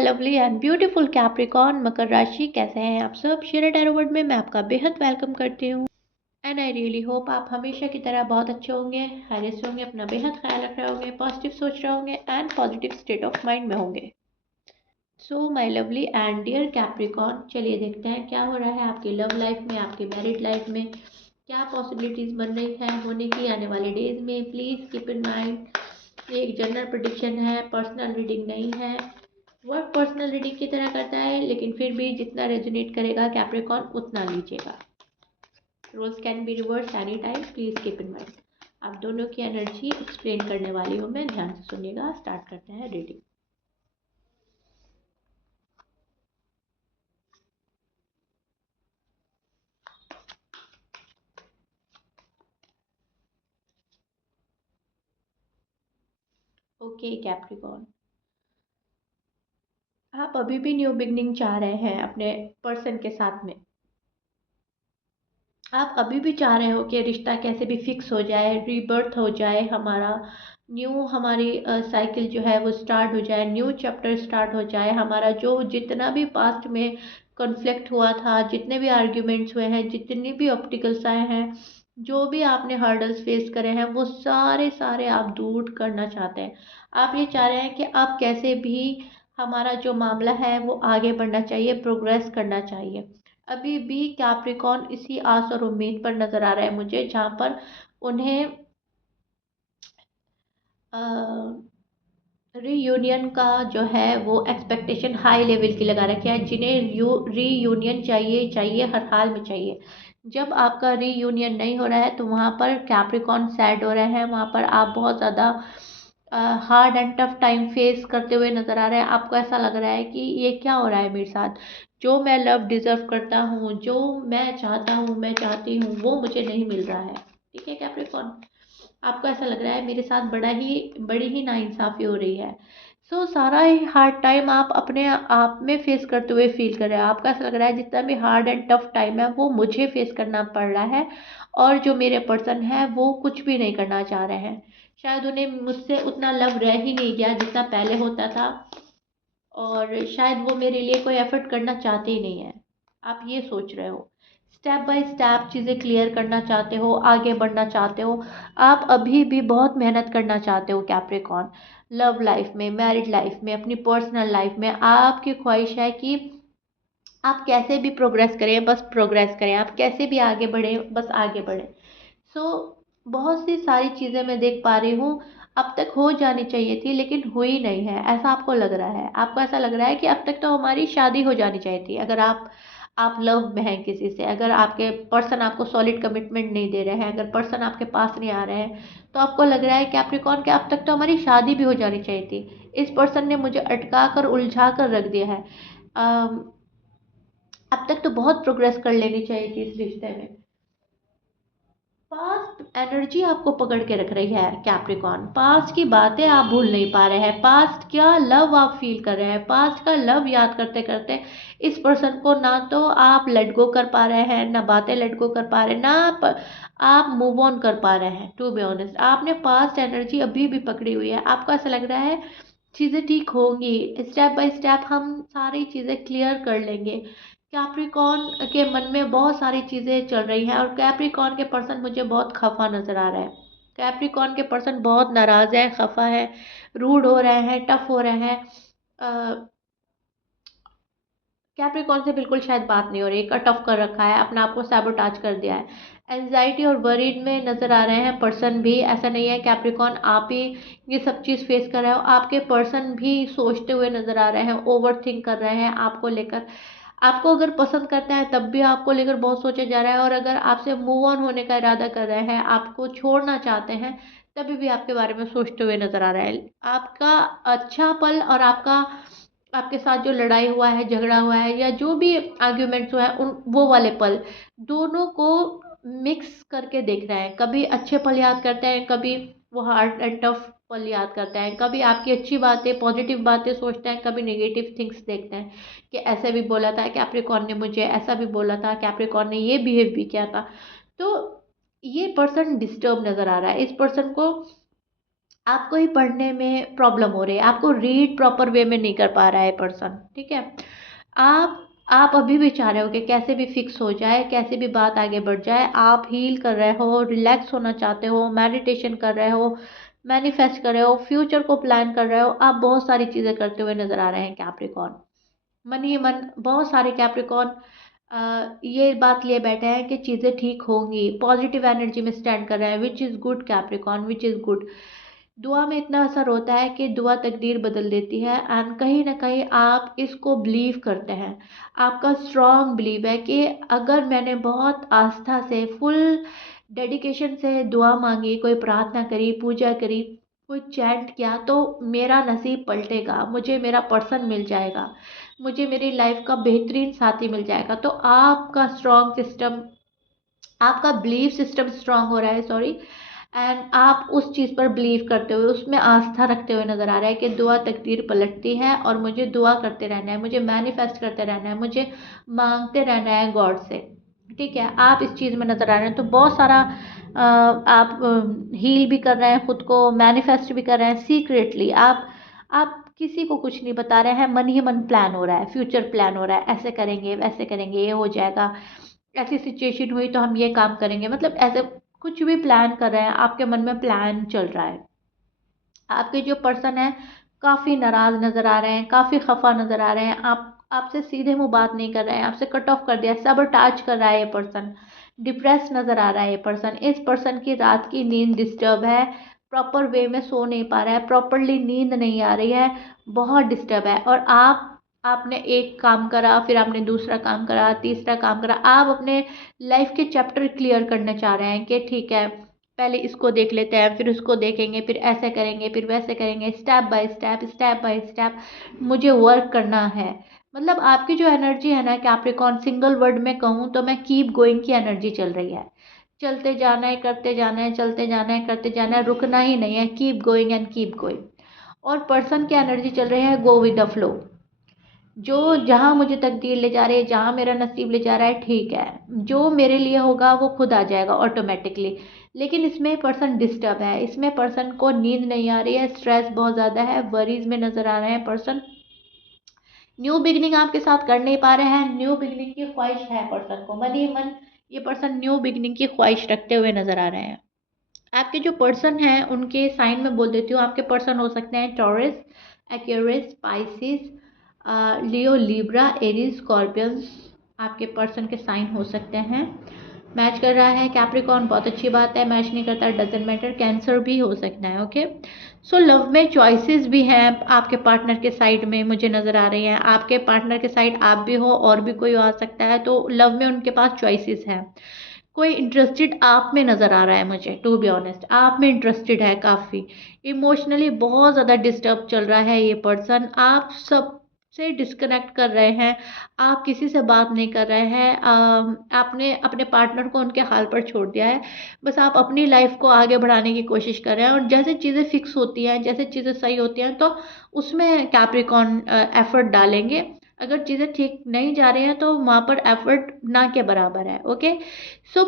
My lovely and beautiful Capricorn मकर राशि, कैसे हैं आप सब। शेयर टैरो वर्ड में मैं आपका बेहद वेलकम करती हूँ एंड आई रियली होप आप हमेशा की तरह बहुत अच्छे होंगे, हैरियस होंगे, अपना बेहद ख्याल रख रहे होंगे, पॉजिटिव सोच रहे होंगे and positive state of mind में होंगे। So my lovely and dear Capricorn, चलिए देखते हैं क्या हो रहा है आपकी लव लाइफ में, आपकी मैरिड लाइफ में क्या पॉसिबिलिटीज़ बन रही है होने की आने वाले डेज में। प्लीज़ कीप इन माइंड ये एक जनरल प्रेडिक्शन है, पर्सनल रीडिंग नहीं है। वर्क पर्सनल रीडिंग की तरह करता है, लेकिन फिर भी जितना रेजोनेट करेगा कैप्रिकॉर्न उतना लीजिएगा। Roles can be reverse any time, please keep in mind. आप दोनों की एनर्जी एक्सप्लेन करने वाली हूँ मैं, ध्यान से सुनिएगा। स्टार्ट करते हैं रीडिंग। ओके कैप्रिकॉर्न, आप अभी भी न्यू बिगनिंग चाह रहे हैं अपने पर्सन के साथ में। आप अभी भी चाह रहे हो कि रिश्ता कैसे भी फिक्स हो जाए, रीबर्थ हो जाए, हमारा न्यू हमारी साइकिल जो है वो स्टार्ट हो जाए, न्यू चैप्टर स्टार्ट हो जाए। हमारा जो जितना भी पास्ट में कॉन्फ्लिक्ट हुआ था, जितने भी आर्ग्यूमेंट्स हुए हैं, जितने भी ऑब्स्टिकल्स आए हैं, जो भी आपने हर्डल्स फेस करे हैं, वो सारे सारे आप दूर करना चाहते हैं। आप ये चाह रहे हैं कि अब कैसे भी हमारा जो मामला है वो आगे बढ़ना चाहिए, प्रोग्रेस करना चाहिए। अभी भी कैप्रिकॉर्न इसी आस और उम्मीद पर नजर आ रहा है मुझे, जहाँ पर उन्हें रीयूनियन का जो है वो एक्सपेक्टेशन हाई लेवल की लगा रखी है, जिन्हें रीयूनियन चाहिए चाहिए, हर हाल में चाहिए। जब आपका रीयूनियन नहीं हो रहा है तो वहाँ पर कैप्रिकॉर्न सैड हो रहे हैं, वहाँ पर आप बहुत ज़्यादा hard and tough time face करते हुए नज़र आ रहे हैं। आपको ऐसा लग रहा है कि ये क्या हो रहा है मेरे साथ, जो मैं लव डिज़र्व करता हूँ, जो मैं चाहता हूँ, मैं चाहती हूँ, वो मुझे नहीं मिल रहा है। ठीक है कैप्रिकॉर्न, आपको ऐसा लग रहा है मेरे साथ बड़ी ही नाइंसाफ़ी हो रही है। सारा ही हार्ड टाइम आप अपने आप में फेस करते हुए फील कर रहे हैं। आपको ऐसा लग रहा है जितना भी हार्ड एंड टफ टाइम है वो मुझे फेस करना पड़ रहा है, और जो मेरे पर्सन है वो कुछ भी नहीं करना चाह रहे हैं। शायद उन्हें मुझसे उतना लव रह ही नहीं गया जितना पहले होता था, और शायद वो मेरे लिए कोई एफर्ट करना चाहते ही नहीं है। आप ये सोच रहे हो, स्टेप बाय स्टेप चीज़ें क्लियर करना चाहते हो, आगे बढ़ना चाहते हो। आप अभी भी बहुत मेहनत करना चाहते हो कैप्रिकॉर्न, लव लाइफ में, मैरिड लाइफ में, अपनी पर्सनल लाइफ में। आपकी ख्वाहिश है कि आप कैसे भी प्रोग्रेस करें, बस प्रोग्रेस करें, आप कैसे भी आगे बढ़ें, बस आगे बढ़ें। सो बहुत सी सारी चीज़ें मैं देख पा रही हूँ, अब तक हो जानी चाहिए थी लेकिन हुई नहीं है, ऐसा आपको लग रहा है। आपको ऐसा लग रहा है कि अब तक तो हमारी शादी हो जानी चाहिए थी। अगर आप लव में हैं किसी से, अगर आपके पर्सन आपको सॉलिड कमिटमेंट नहीं दे रहे हैं, अगर पर्सन आपके पास नहीं आ रहे हैं, तो आपको लग रहा है कैप्रिकॉर्न कि अब तक तो हमारी शादी भी हो जानी चाहिए थी। इस पर्सन ने मुझे अटका कर, उलझा कर रख दिया है। अम, अब तक तो बहुत प्रोग्रेस कर लेनी चाहिए थी इस रिश्ते में। पास्ट एनर्जी आपको पकड़ के रख रही है कैप्रिकॉर्न, पास्ट की बातें आप भूल नहीं पा रहे हैं, पास्ट क्या लव आप फील कर रहे हैं, पास्ट का लव याद करते करते इस पर्सन को ना तो आप लेट गो कर पा रहे हैं, ना बातें लेट गो कर पा रहे हैं, ना आप मूव ऑन कर पा रहे हैं। टू बी ऑनेस्ट, आपने पास्ट एनर्जी अभी भी पकड़ी हुई है। आपको ऐसा लग रहा है चीज़ें ठीक होंगी, स्टेप बाय स्टेप हम सारी चीज़ें क्लियर कर लेंगे। कैप्रिकॉर्न के मन में बहुत सारी चीज़ें चल रही हैं, और कैप्रिकॉर्न के पर्सन मुझे बहुत खफा नज़र आ रहा है। कैप्रिकॉर्न के पर्सन बहुत नाराज़ है, खफा है, रूड हो रहे हैं, टफ हो रहे हैं। कैप्रिकॉर्न से बिल्कुल शायद बात नहीं हो रही, कट ऑफ कर रखा है, अपने आप को सैबोटाज कर दिया है। एंजाइटी और वरीड में नज़र आ रहे हैं पर्सन भी। ऐसा नहीं है कैप्रिकॉर्न आप ही ये सब चीज़ फेस कर रहे हो, आपके पर्सन भी सोचते हुए नज़र आ रहे हैं, ओवर थिंक कर रहे हैं आपको लेकर। आपको अगर पसंद करते हैं तब भी आपको लेकर बहुत सोचा जा रहा है, और अगर आपसे मूव ऑन होने का इरादा कर रहे हैं, आपको छोड़ना चाहते हैं, तभी भी आपके बारे में सोचते हुए नज़र आ रहा है। आपका अच्छा पल और आपके साथ जो लड़ाई हुआ है, झगड़ा हुआ है, या जो भी आर्ग्यूमेंट्स हुआ है, उन वो वाले पल दोनों को मिक्स करके देख रहे हैं। कभी अच्छे पल याद करते हैं, कभी वो हार्ड एंड टफ पल याद करते हैं, कभी आपकी अच्छी बातें, पॉजिटिव बातें सोचते हैं, कभी नेगेटिव थिंग्स देखते हैं कि ऐसे भी बोला था कैप्रिकॉर्न ने, मुझे ऐसा भी बोला था कैप्रिकॉर्न ने, ये बिहेव भी किया था। तो ये पर्सन डिस्टर्ब नज़र आ रहा है। इस पर्सन को आपको ही पढ़ने में प्रॉब्लम हो रही है, आपको रीड प्रॉपर वे में नहीं कर पा रहा है पर्सन, ठीक है। आप आप अभी भी चाह रहे हो कि कैसे भी फिक्स हो जाए, कैसे भी बात आगे बढ़ जाए, आप हील कर रहे हो, रिलैक्स होना चाहते हो, मेडिटेशन कर रहे हो, मैनिफेस्ट कर रहे हो, फ्यूचर को प्लान कर रहे हो, आप बहुत सारी चीज़ें करते हुए नजर आ रहे हैं कैप्रिकॉर्न। मन ही मन बहुत सारे कैप्रिकॉर्न ये बात लिए बैठे हैं कि चीज़ें ठीक होंगी, पॉजिटिव एनर्जी में स्टैंड कर रहे हैं, which is good Capricorn, which is good. दुआ में इतना असर होता है कि दुआ तकदीर बदल देती है, एंड कहीं ना कहीं आप इसको बिलीव करते हैं। आपका स्ट्रॉन्ग बिलीव है कि अगर मैंने बहुत आस्था से, फुल डेडिकेशन से दुआ मांगी, कोई प्रार्थना करी, पूजा करी, कोई चैंट किया, तो मेरा नसीब पलटेगा, मुझे मेरा पर्सन मिल जाएगा, मुझे मेरी लाइफ का बेहतरीन साथी मिल जाएगा। तो आपका स्ट्रॉन्ग सिस्टम, आपका बिलीफ सिस्टम स्ट्रांग हो रहा है, सॉरी, एंड आप उस चीज़ पर बिलीव करते हुए, उसमें आस्था रखते हुए नज़र आ रहा है कि दुआ तकदीर पलटती है और मुझे दुआ करते रहना है, मुझे मैनिफेस्ट करते रहना है, मुझे मांगते रहना है गॉड से, ठीक है। आप इस चीज़ में नज़र आ रहे हैं, तो बहुत सारा आप हील भी कर रहे हैं खुद को, मैनिफेस्ट भी कर रहे हैं सीक्रेटली। आप किसी को कुछ नहीं बता रहे हैं, मन ही मन प्लान हो रहा है, फ्यूचर प्लान हो रहा है, ऐसे करेंगे, वैसे करेंगे, ये हो जाएगा, ऐसी सिचुएशन हुई तो हम ये काम करेंगे, मतलब ऐसे कुछ भी प्लान कर रहे हैं, आपके मन में प्लान चल रहा है। आपके जो पर्सन है काफ़ी नाराज़ नज़र आ रहे हैं, काफ़ी खफा नज़र आ रहे हैं, आपसे सीधे मुंह बात नहीं कर रहे हैं, आपसे कट ऑफ कर दिया, सबरटाज कर रहा है ये पर्सन, डिप्रेस नज़र आ रहा है ये पर्सन। इस पर्सन की रात की नींद डिस्टर्ब है, प्रॉपर वे में सो नहीं पा रहा है, प्रॉपरली नींद नहीं आ रही है, बहुत डिस्टर्ब है। और आपने एक काम करा, फिर आपने दूसरा काम करा, तीसरा काम करा, आप अपने लाइफ के चैप्टर क्लियर करना चाह रहे हैं कि ठीक है, पहले इसको देख लेते हैं, फिर उसको देखेंगे, फिर ऐसे करेंगे, फिर वैसे करेंगे, step by step, step by step मुझे वर्क करना है। मतलब आपकी जो एनर्जी है ना कैप्रिकॉर्न, सिंगल वर्ड में कहूँ तो मैं कीप गोइंग की एनर्जी चल रही है। चलते जाना है, करते जाना है, चलते जाना है, करते जाना है, रुकना ही नहीं है, keep going and keep going. और पर्सन की एनर्जी चल रही है गो विद द फ्लो, जो जहाँ मुझे तकदीर ले जा रही है, जहाँ मेरा नसीब ले जा रहा है, ठीक है, जो मेरे लिए होगा वो खुद आ जाएगा ऑटोमेटिकली। लेकिन इसमें पर्सन डिस्टर्ब है, इसमें पर्सन को नींद नहीं आ रही है, स्ट्रेस बहुत ज़्यादा है, वरीज में नज़र आ रहे हैं पर्सन, न्यू बिगनिंग आपके साथ कर नहीं पा रहे हैं, न्यू बिगनिंग की ख्वाहिश है पर्सन को, मन ही मन ये पर्सन न्यू बिगनिंग की ख्वाहिश रखते हुए नज़र आ रहे हैं। आपके जो पर्सन हैं उनके साइन में बोल देती हूँ, आपके पर्सन हो सकते हैं टॉरस, एक्वेरियस, स्पाइसिस, लियो, लिब्रा, एरीज, स्कॉर्पियंस, आपके पर्सन के साइन हो सकते हैं। मैच कर रहा है कैप्रिकॉर्न, बहुत अच्छी बात है, मैच नहीं करता डजेंट मैटर, कैंसर भी हो सकता है, ओके। सो लव में चॉइसेस भी हैं आपके पार्टनर के साइड में, मुझे नज़र आ रही हैं, आपके पार्टनर के साइड आप भी हो और भी कोई आ सकता है, तो लव में उनके पास चॉइसेस हैं। कोई इंटरेस्टेड आप में नज़र आ रहा है मुझे, टू बी ऑनेस्ट आप में इंटरेस्टेड है काफ़ी, इमोशनली बहुत ज़्यादा डिस्टर्ब चल रहा है ये पर्सन, आप सब से डिस्कनेक्ट कर रहे हैं, आप किसी से बात नहीं कर रहे हैं, आपने अपने पार्टनर को उनके हाल पर छोड़ दिया है, बस आप अपनी लाइफ को आगे बढ़ाने की कोशिश कर रहे हैं। और जैसे चीज़ें फिक्स होती हैं, जैसे चीज़ें सही होती हैं, तो उसमें कैप्रिकॉर्न एफर्ट डालेंगे, अगर चीज़ें ठीक नहीं जा रही हैं तो वहाँ पर एफर्ट ना के बराबर है, ओके। सो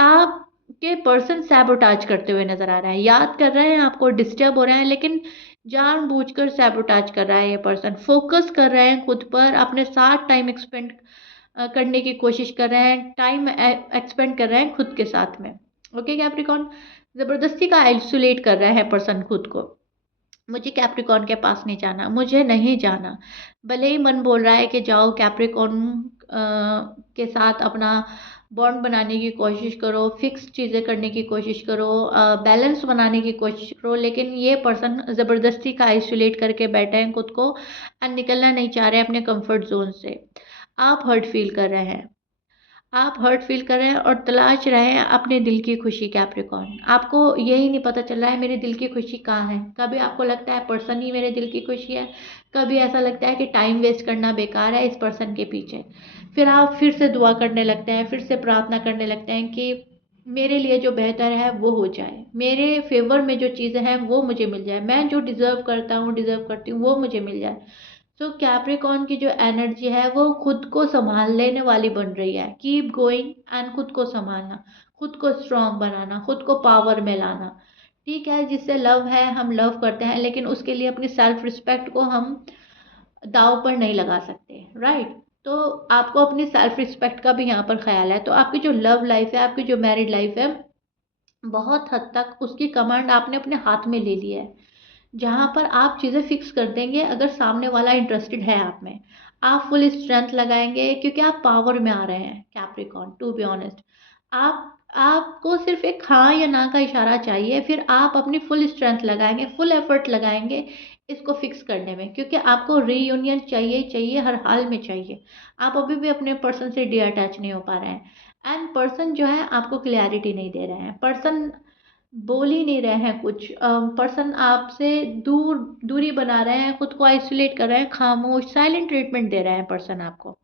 आपके पर्सन सैबोटाज करते हुए नजर आ रहा है, याद कर रहे हैं आपको, डिस्टर्ब हो रहे हैं, लेकिन जानबूझकर सैबोटाज कर रहा है ये पर्सन, फोकस कर रहे हैं खुद पर, अपने साथ टाइम एक्सपेंड करने की कोशिश कर रहे हैं, टाइम एक्सपेंड कर रहे हैं खुद के साथ में, ओके कैप्रिकॉर्न। ज़बरदस्ती का आइसोलेट कर रहा है पर्सन खुद को, मुझे कैप्रिकॉर्न के पास नहीं जाना, मुझे नहीं जाना, भले ही मन बोल रहा है कि जाओ कैप्रिकॉर्न के साथ अपना बॉन्ड बनाने की कोशिश करो, फिक्स चीज़ें करने की कोशिश करो, बैलेंस बनाने की कोशिश करो, लेकिन ये पर्सन ज़बरदस्ती का आइसोलेट करके बैठे हैं खुद को एंड निकलना नहीं चाह रहे अपने कंफर्ट जोन से। आप हर्ट फील कर रहे हैं, आप हर्ट फील कर रहे हैं और तलाश रहे हैं अपने दिल की खुशी कैप्रिकॉर्न, आपको यही नहीं पता चल रहा है मेरी दिल की खुशी कहाँ है। कभी आपको लगता है पर्सन ही मेरे दिल की खुशी है, कभी ऐसा लगता है कि टाइम वेस्ट करना बेकार है इस पर्सन के पीछे, फिर आप फिर से दुआ करने लगते हैं, फिर से प्रार्थना करने लगते हैं कि मेरे लिए जो बेहतर है वो हो जाए, मेरे फेवर में जो चीज़ें हैं वो मुझे मिल जाए, मैं जो डिज़र्व करता हूँ, डिज़र्व करती हूँ, वो मुझे मिल जाए। सो कैप्रिकॉर्न की जो एनर्जी है वो खुद को संभाल लेने वाली बन रही है, कीप गोइंग एंड खुद को संभालना, खुद को स्ट्रांग बनाना, खुद को पावर में लाना, ठीक है, जिससे लव है हम लव करते हैं, लेकिन उसके लिए अपनी सेल्फ रिस्पेक्ट को हम दांव पर नहीं लगा सकते, राइट। तो आपको अपनी सेल्फ रिस्पेक्ट का भी यहाँ पर ख्याल है। तो आपकी जो लव लाइफ है, आपकी जो मैरिड लाइफ है, बहुत हद तक उसकी कमांड आपने अपने हाथ में ले ली है। जहाँ पर आप चीज़ें फिक्स कर देंगे, अगर सामने वाला इंटरेस्टेड है आप में, आप फुल स्ट्रेंथ लगाएंगे, क्योंकि आप पावर में आ रहे हैं कैप्रिकॉर्न, टू बी ऑनेस्ट। आप आपको सिर्फ एक हाँ या ना का इशारा चाहिए, फिर आप अपनी फुल स्ट्रेंथ लगाएंगे, फुल एफर्ट लगाएंगे इसको फिक्स करने में, क्योंकि आपको रीयूनियन चाहिए चाहिए, हर हाल में चाहिए। आप अभी भी अपने पर्सन से डी अटैच नहीं हो पा रहे हैं, एंड पर्सन जो है आपको क्लैरिटी नहीं दे रहे हैं, पर्सन बोल ही नहीं रहे हैं कुछ, पर्सन आपसे दूरी बना रहे हैं, खुद को आइसोलेट कर रहे हैं, खामोश साइलेंट ट्रीटमेंट दे रहे हैं पर्सन आपको।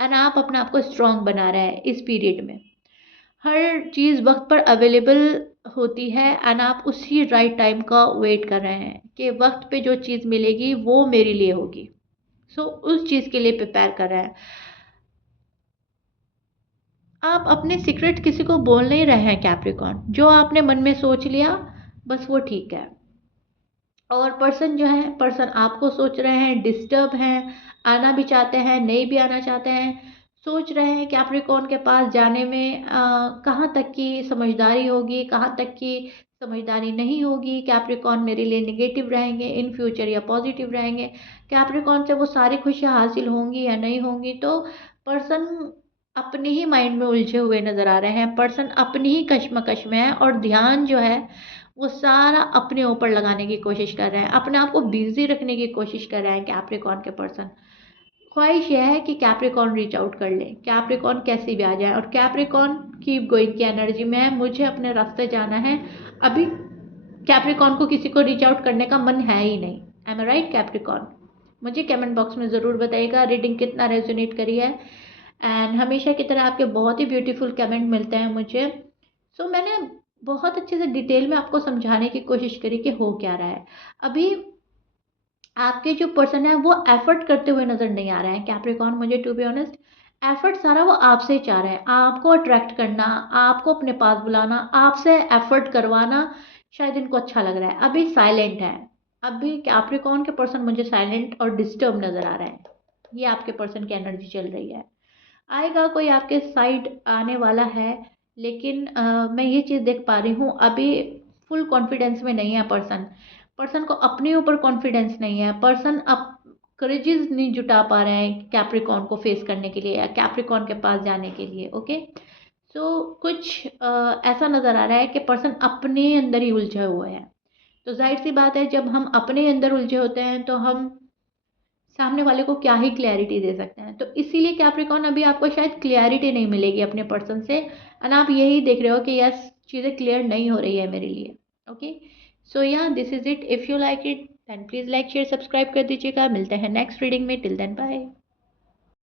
एंड आप अपने आप को स्ट्रांग बना रहे हैं इस पीरियड में। हर चीज़ वक्त पर अवेलेबल होती है, एंड आप उसी राइट टाइम का वेट कर रहे हैं कि वक्त पे जो चीज़ मिलेगी वो मेरे लिए होगी। सो उस चीज़ के लिए प्रिपेयर कर रहे हैं। आप अपने सीक्रेट किसी को बोल नहीं रहे हैं कैप्रिकॉर्न, जो आपने मन में सोच लिया बस वो ठीक है। और पर्सन जो है, पर्सन आपको सोच रहे हैं, डिस्टर्ब हैं, आना भी चाहते हैं, नहीं भी आना चाहते हैं, सोच रहे हैं कैप्रिकॉर्न के पास जाने में कहाँ तक की समझदारी होगी, कहाँ तक की समझदारी नहीं होगी, कैप्रिकॉर्न मेरे लिए नेगेटिव रहेंगे इन फ्यूचर या पॉजिटिव रहेंगे, कैप्रिकॉर्न से वो सारी खुशियाँ हासिल होंगी या नहीं होंगी। तो पर्सन अपने ही माइंड में उलझे हुए नज़र आ रहे हैं, पर्सन अपनी ही कश्मकश में है, और ध्यान जो है वो सारा अपने ऊपर लगाने की कोशिश कर रहे हैं, अपने आप को बिजी रखने की कोशिश कर रहे हैं कैप्रिकॉर्न के पर्सन। ख्वाहिश यह है कि कैप्रिकॉर्न रीच आउट कर ले, कैप्रिकॉर्न कैसे भी आ जाए, और कैप्रिकॉर्न कीप गोइंग की एनर्जी में है, मुझे अपने रास्ते जाना है। अभी कैप्रिकॉर्न को किसी को रीच आउट करने का मन है ही नहीं। I am right Capricorn? मुझे कमेंट बॉक्स में ज़रूर बताइएगा रीडिंग कितना रेजोनेट करी है। एंड हमेशा की तरह आपके बहुत ही ब्यूटीफुल कमेंट मिलते हैं मुझे। सो मैंने बहुत अच्छे से डिटेल में आपको समझाने की कोशिश करी कि हो क्या रहा है। अभी आपके जो पर्सन है वो एफर्ट करते हुए नज़र नहीं आ रहे हैं कैप्रिकॉर्न, मुझे टू बी ऑनेस्ट। एफर्ट सारा वो आपसे ही चाह रहे हैं, आपको अट्रैक्ट करना, आपको अपने पास बुलाना, आपसे एफर्ट करवाना शायद इनको अच्छा लग रहा है। अभी साइलेंट है, अभी कैप्रिकॉर्न के पर्सन मुझे साइलेंट और डिस्टर्ब नज़र आ रहे हैं। ये आपके पर्सन की एनर्जी चल रही है। आएगा कोई आपके साइड आने वाला है, लेकिन मैं ये चीज़ देख पा रही हूँ अभी फुल कॉन्फिडेंस में नहीं है पर्सन। पर्सन को अपने ऊपर कॉन्फिडेंस नहीं है, पर्सन अप करेजेस नहीं जुटा पा रहे हैं कैप्रिकॉर्न को फेस करने के लिए या कैप्रिकॉर्न के पास जाने के लिए। ओके, सो कुछ ऐसा नज़र आ रहा है कि पर्सन अपने अंदर ही उलझे हुए हैं। तो जाहिर सी बात है, जब हम अपने अंदर उलझे होते हैं तो हम सामने वाले को क्या ही क्लैरिटी दे सकते हैं। तो इसीलिए कैप्रिकॉर्न अभी आपको शायद क्लैरिटी नहीं मिलेगी अपने पर्सन से, एंड आप यही देख रहे हो कि यस चीज़ें क्लियर नहीं हो रही है मेरे लिए। Okay, so yeah this is it. If you like it then please like share subscribe कर दीजिएगा। मिलते हैं नेक्स्ट रीडिंग में, टिल देन बाय।